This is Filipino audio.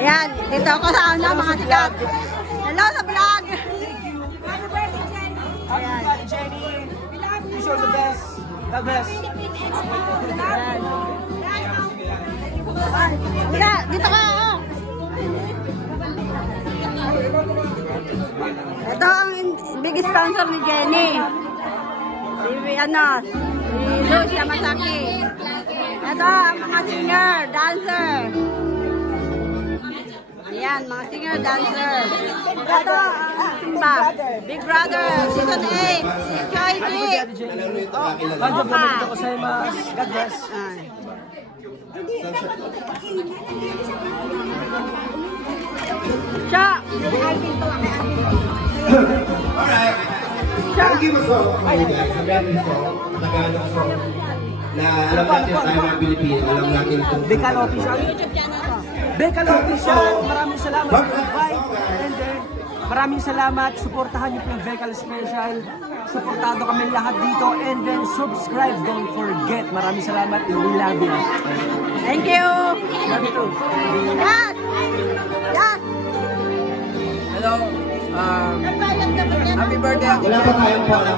Ayan, dito ako sa ano, mga sikat. Hello sa vlog. Happy birthday, Jenny. Wish you all the best. God bless. Mira, dito ka, oh. Ito ang big sponsor ni Jenny. Si Luz Yamasaki. Ito ang mga singer, dancer. Ayan, mga singer, dancer. Ito, Simba, Big Brother, Season 8, si Choi G. God bless. Siya. Alright. I'll give a song for you guys. A random song. Tagalog song. Na alam natin tayo mga Pilipino. Alam natin itong... Bekal Official. Bekal Official. Maraming salamat sa invite. And then, maraming salamat. Suportahan niyo po yung Bekal Special. Suportado kami lahat dito. And then, subscribe. Don't forget. Maraming salamat. We love you. Thank you. Love you too. Yes. Yes. Hello. Happy birthday. Wala pa tayong pala.